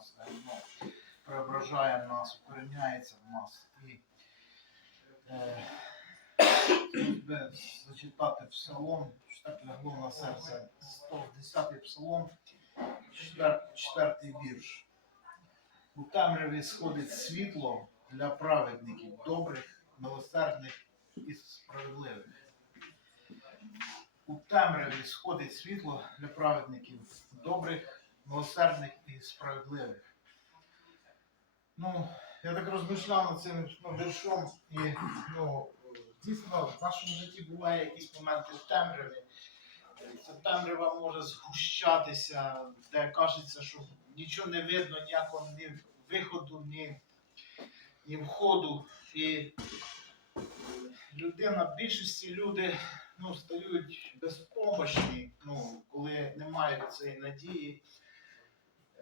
нас, воно преображає нас, укореняється в нас. І е, зачитати псалом, що так лягло на серце. 110 псалом, 4 вірш. У темряві сходить світло для праведників, добрих, милосердних і справедливих. У темряві сходить світло для праведників, добрих, милосердних і справедливих. Ну, я так розмишляв над цим ну, віршом, і ну, дійсно в нашому житті буває якісь моменти темряви. Ця темрява може згущатися, де кажеться, що нічого не видно, ніякого ні виходу, ні, ні входу. І людина, більшості люди ну, стають безпомощні, ну, коли немає цієї надії.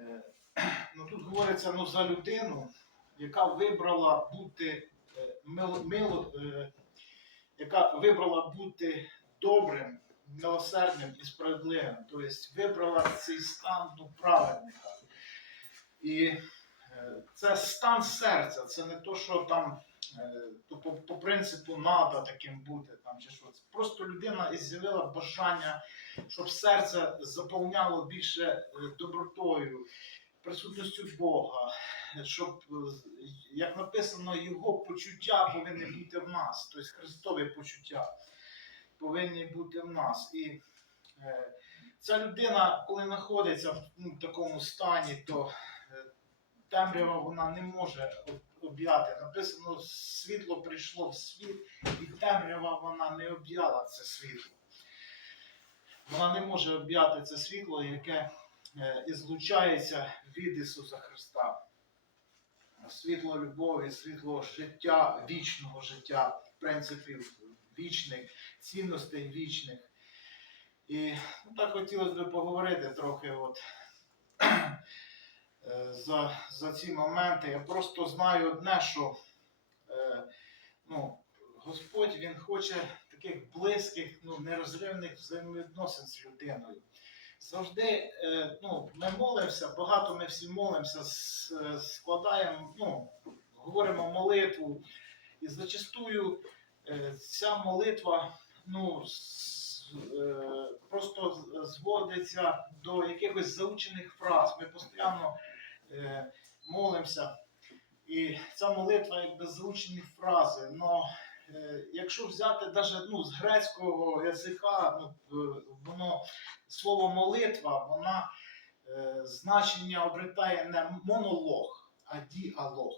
Е, Ну, тут говориться ну, за людину, яка вибрала бути е, мило, мило, е, яка вибрала бути добрим, милосердним і справедливим. Тобто вибрала цей стан ну, праведника. І це стан серця, це не то, що там то по, по принципу надо таким бути там чи що. Це просто людина з'явила бажання, щоб серце заповняло більше е, добротою, присутністю Бога, щоб, е, як написано, його почуття повинні бути в нас, тобто Христові почуття повинні бути в нас. І е, ця людина, коли знаходиться в ну, такому стані, то е, темрява вона не може об'яти. Написано, світло прийшло в світ, і темрява вона не об'яла це світло. Вона не може об'яти це світло, яке е, ізлучається від Ісуса Христа. Світло любові, світло життя, вічного життя, принципів вічних, цінностей вічних. І ну, так хотілося б поговорити трохи от, за, за ці моменти. Я просто знаю одне, що е, ну, Господь Він хоче таких близьких, ну, нерозривних взаємовідносин з людиною. Завжди е, ну, ми молимося, багато ми всі молимося, е, складаємо, ну, говоримо молитву. І зачастую е, ця молитва ну, е, просто зводиться до якихось заучених фраз. Ми постійно е, молимося. І ця молитва якби заучені фрази. Но е, якщо взяти навіть ну, з грецького язика, ну, е, воно слово молитва, вона е, значення обретає не монолог, а діалог.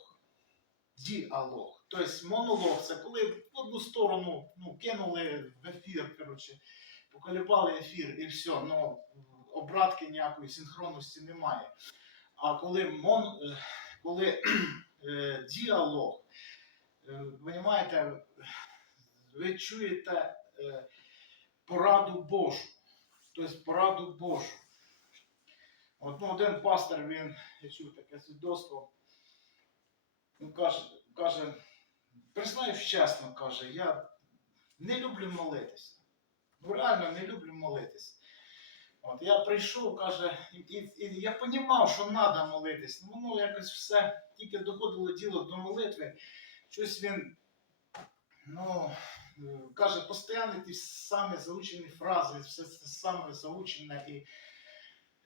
Діалог. Тобто монолог це коли в одну сторону ну, кинули в ефір, коротше, поколебали ефір і все, ну, обратки ніякої синхронності немає. А коли, мон, е, коли е, діалог, е, ви розумієте, ви чуєте пораду Божу. Тобто пораду Божу. От, ну, один пастор, він, я чув таке свідоцтво, він каже, каже, признаюсь чесно, каже, я не люблю молитися. Ну реально не люблю молитися. От, я прийшов, каже, і, і, я розумів, що треба молитись. Ну, воно якось все, тільки доходило діло до молитви, щось він, ну, е, каже, постійно ті самі заучені фрази, все це саме заучене. І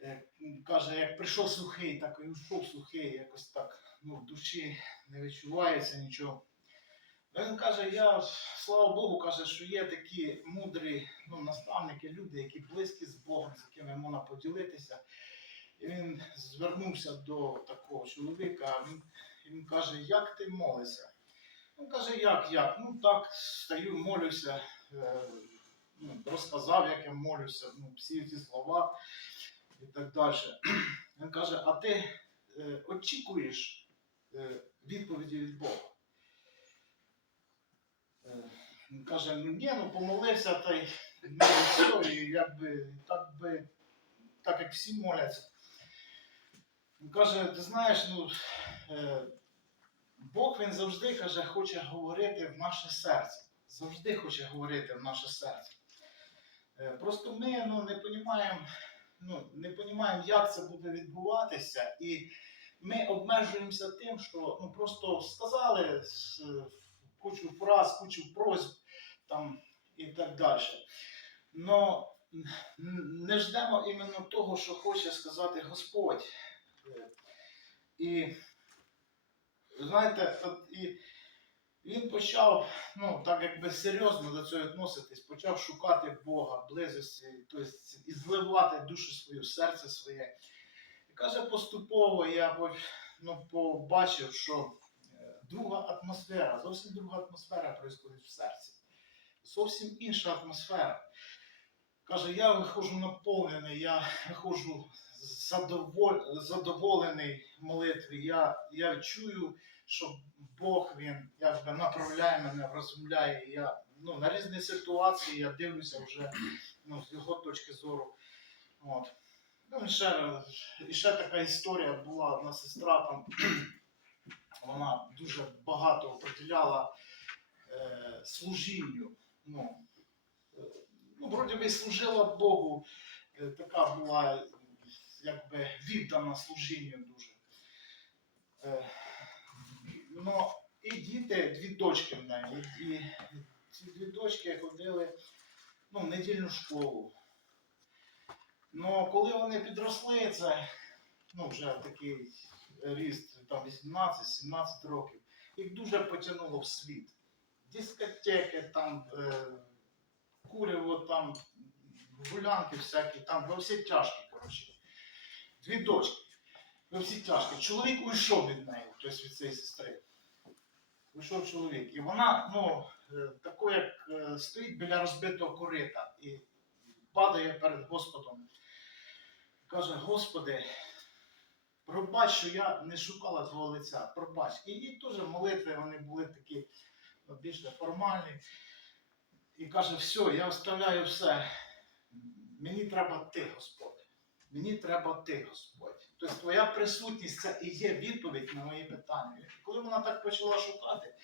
е, каже, як прийшов сухий, так і йшов сухий, якось так ну, в душі не відчувається нічого. Він каже, я, слава Богу, каже, що є такі мудрі ну, наставники, люди, які близькі з Богом, з якими можна поділитися. І він звернувся до такого чоловіка, він, він каже, як ти молишся? Він каже, як, як? Ну так, стою, молюся, е, ну, розказав, як я молюся, ну, всі ці слова і так далі. Він каже, а ти е, очікуєш е, відповіді від Бога? Е, Він каже, ну ні, ну помолився та й ну, все, і якби так би, так як всі моляться. Він каже, ти знаєш, ну е, Бог він завжди каже, хоче говорити в наше серце. Завжди хоче говорити в наше серце. Е, Просто ми ну, не розуміємо, ну, не розуміємо, як це буде відбуватися, і ми обмежуємося тим, що ну, просто сказали кучу фраз, кучу просьб там, і так далі. Но не ждемо іменно того, що хоче сказати Господь. І знаєте, і він почав, ну так якби серйозно до цього відноситись, почав шукати Бога, близості, тобто і зливати душу свою, серце своє. І каже, поступово я ну, побачив, що друга атмосфера, зовсім друга атмосфера відбувається в серці. Зовсім інша атмосфера. Каже, я виходжу наповнений, я виходжу задоволь... задоволений молитві. Я, я чую, що Бог він якби направляє мене, розумляє. Я ну, на різні ситуації я дивлюся вже ну, з його точки зору. От. Ну, і ще, ще така історія була одна сестра там. Вона дуже багато приділяла е, служінню. Ну, е, ну, вроді би служила Богу, е, така була якби віддана служінню дуже. Е, ну, і діти, дві дочки в неї. І ці дві дочки ходили ну, в недільну школу. Ну, коли вони підросли, це ну, вже такий ріст, там 18-17 років, їх дуже потягнуло в світ. Дискотеки, там, е, курево, там, гулянки всякі, там во всі тяжкі, коротше. Дві дочки. Во всі тяжкі. Чоловік уйшов від неї, тобто від цієї сестри. Уйшов чоловік. І вона, ну, е, тако, як е, стоїть біля розбитого корита і падає перед Господом. Каже, Господи, пробач, що я не шукала твого лиця, пробач. І їй теж молитви вони були такі ну, більш формальні. І каже, все, я оставляю все. Мені треба ти, Господь. Мені треба ти, Господь. Тобто твоя присутність це і є відповідь на мої питання. І коли вона так почала шукати,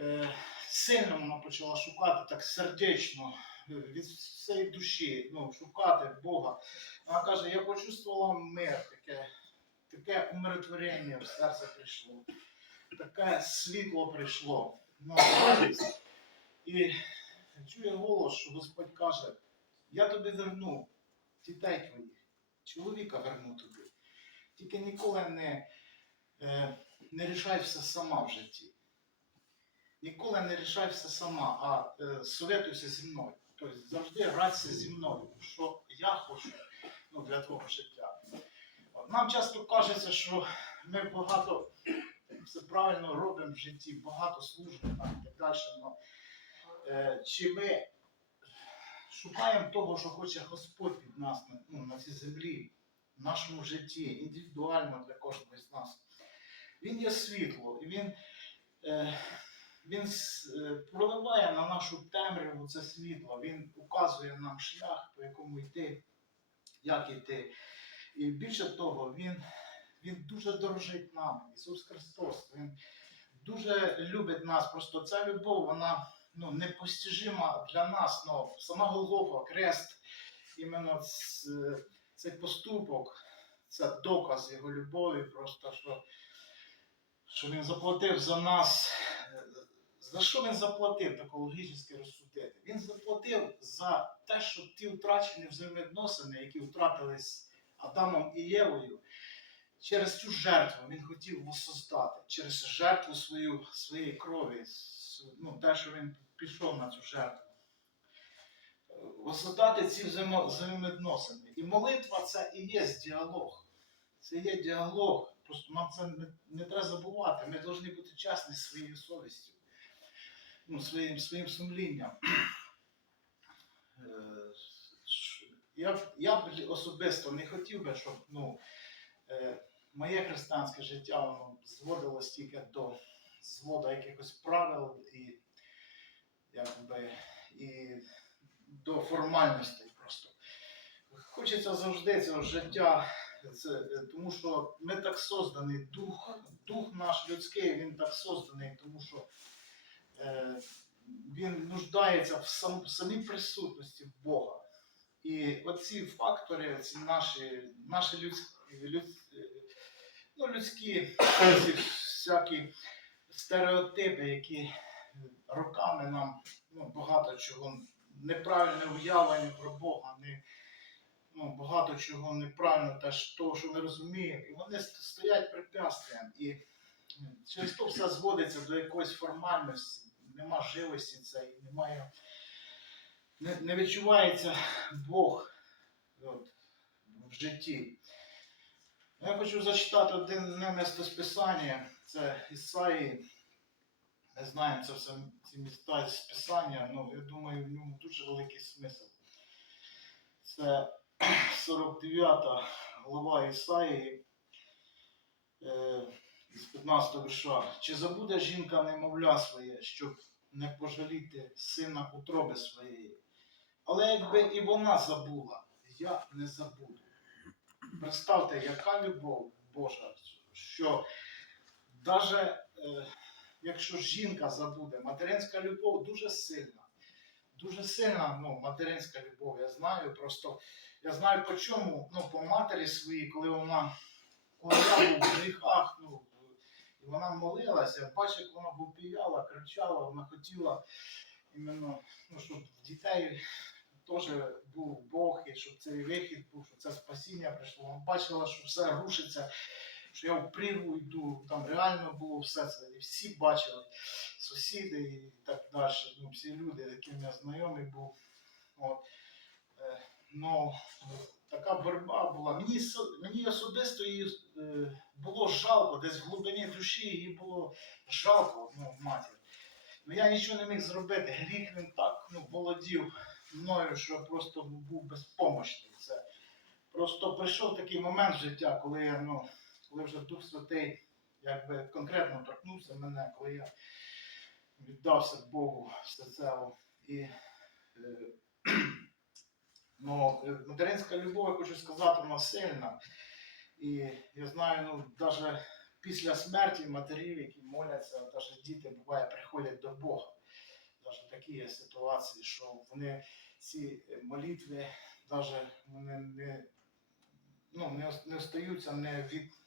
е, сильно вона почала шукати так сердечно, від всієї душі, ну, шукати Бога. Вона каже, я почувствувала мир, таке, таке умиротворення в серце прийшло, таке світло прийшло, ну. І чує голос, що Господь каже, я тобі верну дітей твоїх, чоловіка верну тобі. Тільки ніколи не, е, не рішай все сама в житті. Ніколи не рішай все сама, а е, советуйся зі мною. Тобто завжди радься зі мною, що я хочу ну, для твого життя. Нам часто кажеться, що ми багато все правильно робимо в житті, багато служимо і так далі. Но, е, чи ми шукаємо того, що хоче Господь від нас на, ну, на цій землі, в нашому житті, індивідуально для кожного з нас. Він є світло, і він, е, він е, проливає на нашу темряву це світло, він указує нам шлях, по якому йти, як йти. І більше того, він, він дуже дорожить нами. Ісус Христос, Він дуже любить нас. Просто ця любов, вона ну, непостижима для нас. Ну, сама Голгофа, крест, іменно цей поступок, це доказ його любові, просто що, що він заплатив за нас. За що він заплатив, так логічно розсудити? Він заплатив за те, що ті втрачені взаємовідносини, які втратились Адамом і Євою, через цю жертву він хотів воссоздати, через жертву свою, своєї крові, ну, те, що він пішов на цю жертву. Воссоздати ці взаємо- взаємовідносини. І молитва це і є діалог. Це є діалог. Просто нам це не, не треба забувати. Ми повинні бути чесні своєю совістю, ну, своїм, своїм сумлінням. Е, Я, я б особисто не хотів би, щоб ну, е, моє християнське життя воно зводилось тільки до зводу якихось правил і, якби, і до формальностей просто. Хочеться завжди цього життя, це, тому що ми так создані, дух, дух наш людський, він так созданий, тому що він нуждається в сам, самій присутності Бога. І оці фактори, ці наші, наші людські, люд, ну, людські ці всякі стереотипи, які е, роками нам ну, багато чого неправильне уявлення про Бога, не, ну, багато чого неправильно, теж того, що ми розуміємо, і вони стоять препятствием. І через то все зводиться до якоїсь формальності, нема живості цієї, немає, не, не відчувається Бог от, в житті. Я хочу зачитати одне місто з Писання, це Ісаї. Не знаємо це все ці міста з Писання, але я думаю, в ньому дуже великий смисл. Це 49 глава Ісаї е, 15 вірша. Чи забуде жінка немовля своє, щоб не пожаліти сина утроби своєї? Але якби і вона забула, я не забуду. Представте, яка любов Божа, що навіть якщо жінка забуде, материнська любов дуже сильна. Дуже сильна ну, материнська любов. Я знаю просто, я знаю по чому, ну, по матері своїй, коли вона, коли я в гріхах, ну, і вона молилася, бачив, як вона вопіяла, кричала, вона хотіла іменно, ну, щоб в дітей теж був Бог, і щоб цей вихід був, щоб це спасіння прийшло. Вона бачила, що все рушиться, що я в прірву йду, там реально було все це. І всі бачили, сусіди і так далі. Ну, всі люди, з якими я знайомий був. От. Е, ну, така боротьба була. Мені, мені особисто її е, було жалко, десь в глибині душі її було жалко, ну, матір. Ну я нічого не міг зробити. Гріх він так ну, володів мною, що просто був безпомощний. Це просто прийшов такий момент життя, коли я, ну, коли вже Дух Святий якби конкретно торкнувся мене, коли я віддався Богу всецело. І е, ну, е, материнська любов, я хочу сказати, вона сильна. І я знаю, ну, навіть після смерті матерів, які моляться, навіть діти буває приходять до Бога. Навіть такі є ситуації, що вони ці молитви навіть вони не, ну, не, не остаються не від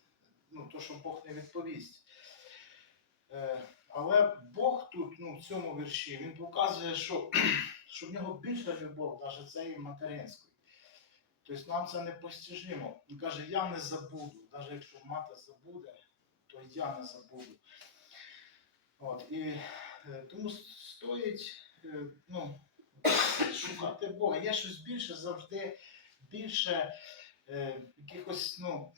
ну, то, що Бог не відповість. Е, але Бог тут, ну, в цьому вірші, він показує, що, що в нього більша любов, навіть цієї материнської. Тобто нам це непостижимо. Він каже, я не забуду. Навіть якщо мати забуде, то я не забуду. От, і е, тому стоїть е, ну, шукати Бога. Є щось більше завжди, більше е, якихось ну,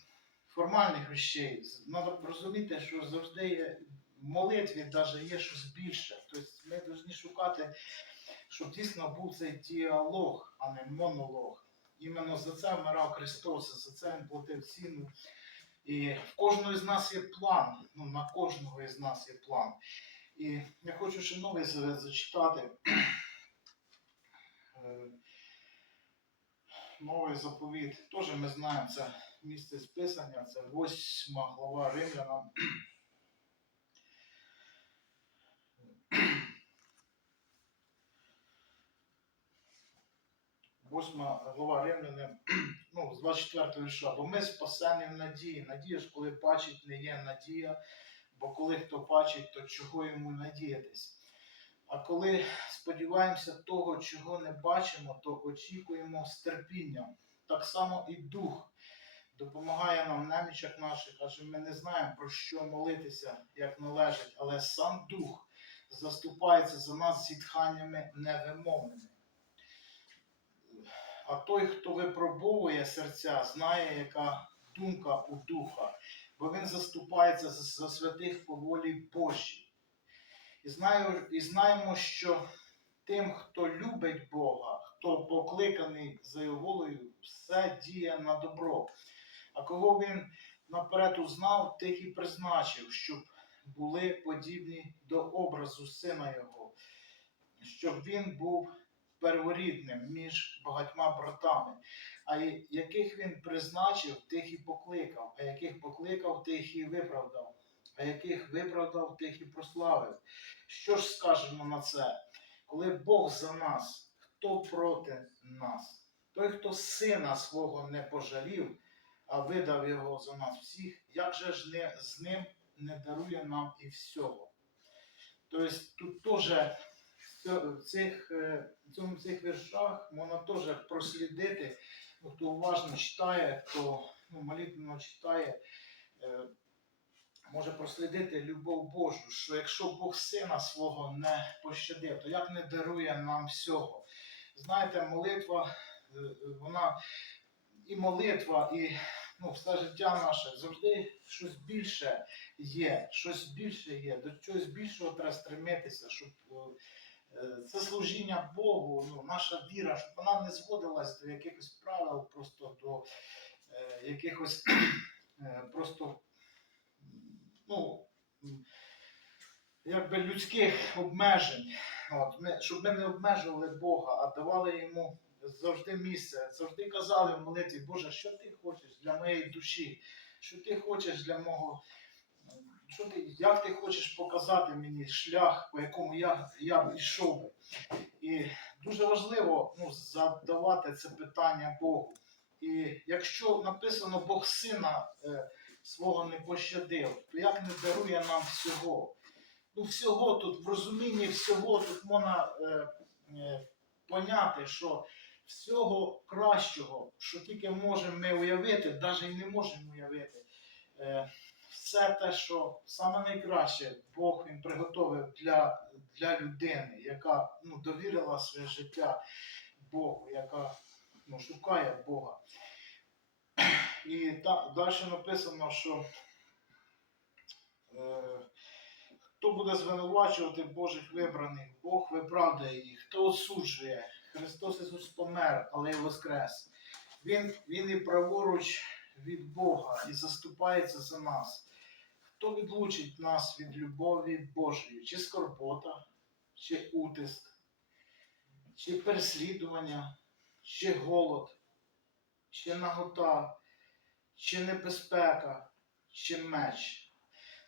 формальних речей. Треба розуміти, що завжди є в молитві навіть є щось більше. Тобто ми повинні шукати, щоб дійсно був цей діалог, а не монолог. Іменно за це вмирав Христос, за це Він платив ціну. І в кожного з нас є план. Ну, на кожного із нас є план. І я хочу ще новий зачитати. Е, Новий заповіт. Теж ми знаємо це місце списання, це восьма глава Римлянам. Восьма глава Римлянам, ну, з 24 вірша. Бо ми спасені в надії. Надія ж, коли бачить, не є надія, бо коли хто бачить, то чого йому надіятись. А коли сподіваємося того, чого не бачимо, то очікуємо з терпінням. Так само і дух допомагає нам в намічах наших, адже ми не знаємо про що молитися, як належить, але сам дух заступається за нас зітханнями невимовними. А той, хто випробовує серця, знає, яка думка у духа, бо він заступається за, святих по волі Божій. І, знаю, і знаємо, що тим, хто любить Бога, хто покликаний за його волею, все діє на добро. А кого він наперед узнав, тих і призначив, щоб були подібні до образу сина його, щоб він був перворідним між багатьма братами. А яких він призначив, тих і покликав, а яких покликав, тих і виправдав, а яких виправдав, тих і прославив. Що ж скажемо на це? Коли Бог за нас, хто проти нас? Той, хто сина свого не пожалів, а видав його за нас всіх, як же ж не з ним не дарує нам і всього? Тобто тут теж в цих, е, в цих віршах можна теж прослідити, хто уважно читає, хто ну, молитвенно читає, е, може прослідити любов Божу, що якщо Бог сина свого не пощадив, то як не дарує нам всього? Знаєте, молитва, е, вона і молитва, і ну, все життя наше завжди щось більше є, щось більше є, до чогось більшого треба стремитися, щоб це служіння Богу, ну, наша віра, щоб вона не зводилась до якихось правил, просто до е, якихось е, просто ну, якби людських обмежень. От, ми, щоб ми не обмежували Бога, а давали йому завжди місце, завжди казали в молитві, Боже, що ти хочеш для моєї душі, що ти хочеш для мого. Що ти, як ти хочеш показати мені шлях, по якому я, я б йшов. І дуже важливо ну, задавати це питання Богу. І якщо написано Бог сина е, свого не пощадив, то як не дарує нам всього? Ну, всього тут, в розумінні всього тут можна е, е, поняти, що всього кращого, що тільки можемо ми уявити, навіть і не можемо уявити. Е, все те, що саме найкраще Бог він приготовив для, для людини, яка ну, довірила своє життя Богу, яка ну, шукає Бога. І та, далі написано, що е, хто буде звинувачувати Божих вибраних, Бог виправдає їх, хто осуджує, Христос Ісус помер, але й воскрес. Він, він і праворуч від Бога і заступається за нас. Хто відлучить нас від любові Божої, чи скорбота, чи утиск, чи переслідування, чи голод, чи нагота, чи небезпека, чи меч.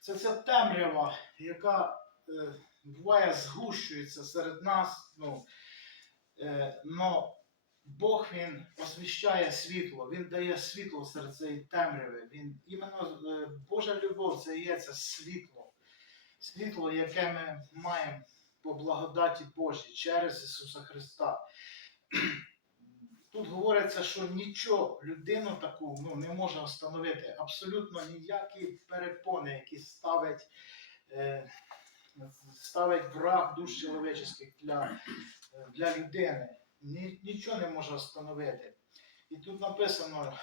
Це ця темрява, яка е, буває згущується серед нас. Ну, е, но Бог він освіщає світло, Він дає світло серед цієї темряви. Він, іменно е, Божа любов це є це світло. Світло, яке ми маємо по благодаті Божій через Ісуса Христа. Тут говориться, що нічого людину таку ну, не може встановити. Абсолютно ніякі перепони, які ставить, е, ставить враг душ чоловічих для, для людини. Ні, нічого не може встановити. І тут написано,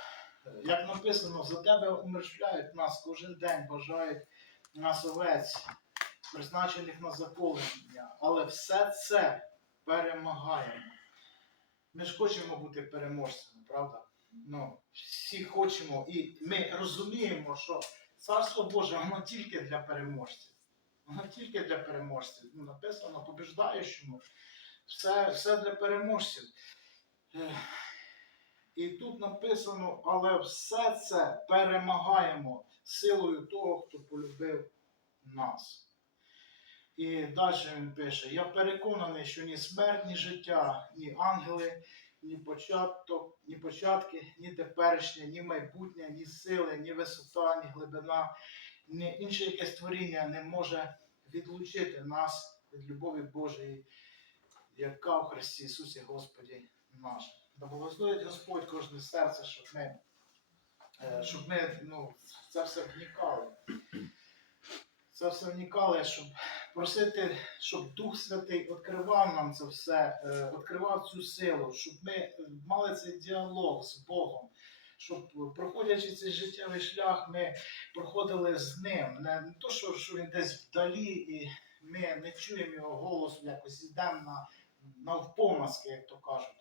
як написано, за тебе умершляють нас кожен день, бажають нас овець, призначених на заколення. Але все це перемагаємо. Ми ж хочемо бути переможцями, правда? Ну, всі хочемо, і ми розуміємо, що Царство Боже, воно тільки для переможців. Воно тільки для переможців. Ну, написано побіждаючому. Все, все для переможців. І тут написано, але все це перемагаємо силою того, хто полюбив нас. І далі він пише: Я переконаний, що ні смерть, ні життя, ні ангели, ні початок, ні початки, ні теперішнє, ні майбутнє, ні сили, ні висота, ні глибина, ні інше якесь творіння не може відлучити нас від любові Божої, яка в Христі Ісусі Господі наш. Да благословить Господь кожне серце, щоб ми, е, щоб ми ну, це все вникали. Це все вникали, щоб просити, щоб Дух Святий відкривав нам це все, е, відкривав цю силу, щоб ми е, мали цей діалог з Богом, щоб проходячи цей життєвий шлях, ми проходили з ним. Не, не то, що, що він десь вдалі, і ми не чуємо його голосу, якось йдемо на, навпомазки, як то кажуть,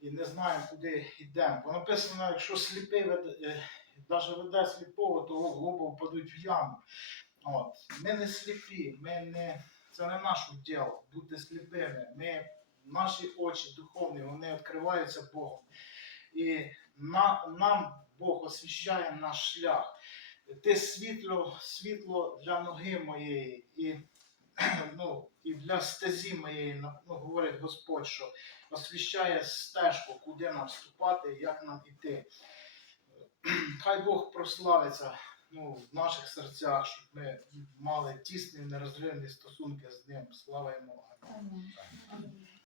і не знаємо, куди йдемо. Бо написано, якщо сліпий веде, е, навіть веде сліпого, то глибо впадуть в яму. От. Ми не сліпі, ми не, це не наше діло бути сліпими. Ми, наші очі духовні, вони відкриваються Богом. І на, нам Бог освіщає наш шлях. Ти світло, світло для ноги моєї і, ну, і для стезі моєї, ну, говорить Господь, що освіщає стежку, куди нам вступати, як нам іти. хай Бог прославиться ну, в наших серцях, щоб ми мали тісні нерозривні стосунки з ним. Слава йому. Амінь.